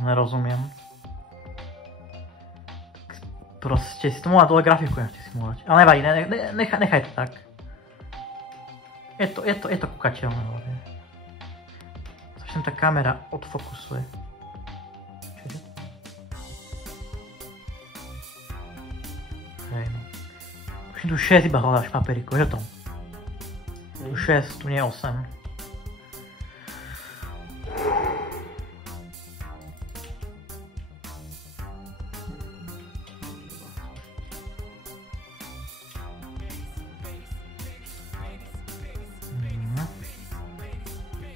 Nerozumiem. Proste si to mohla dole grafiku ešte simulovať. Ale nevadí, nechaj to tak. Je to kúkateľné hlavne. Začnem tá kamera odfokusuje. Čiže? Hej no. Už tu 6 iba hľadáš papieríku, je to? Tu 6, tu nie 8.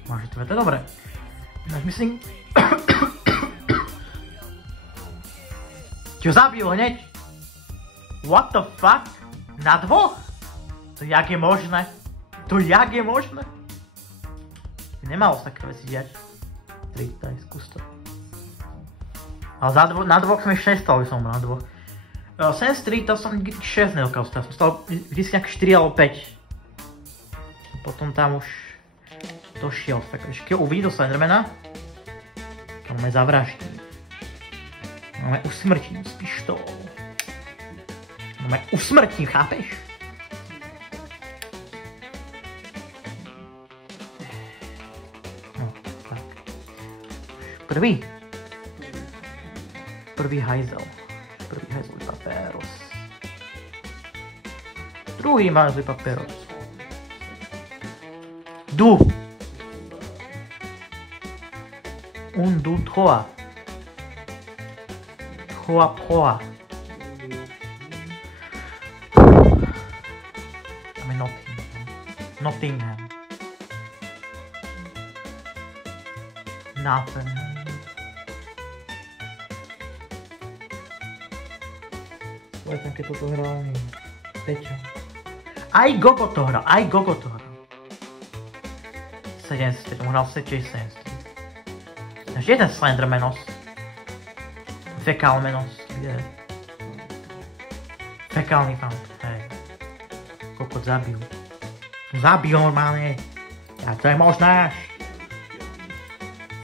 Máš to je dobre. Ináč myslím... Čo zabil hneď? What the fuck? Na dvoch? To jak je možné? To jak je možné? Nemalo sa také veci diať. Daj, skús to. Ale na dvoch som ešte nestal, by som na dvoch. Sense 3 to som nikdy 6 nedokal stať. Som stal vždy nejak 4 alebo 5. Potom tam už došiel. Tak ešte keď uvidí do Slendermana, tam máme zavraždí. Máme usmrtím z pištol. Máme usmrtím, chápeš? No, tak. Prvý hajzel. Prvý hajzlý papéros. Druhý hajzlý papéros. Du! Un, du, trois. Trois, trois. Tam je Nottingham. Nathan. Povedzme, keď toto hral Peťo. Aj Gogo to hral, 700, tomu hral Sečej 700. Ešte je ten Slendermanos. Fekálmenos. Fekálny fan. Hej. Kokot zabil. Zabil normálne. Jak to je možné?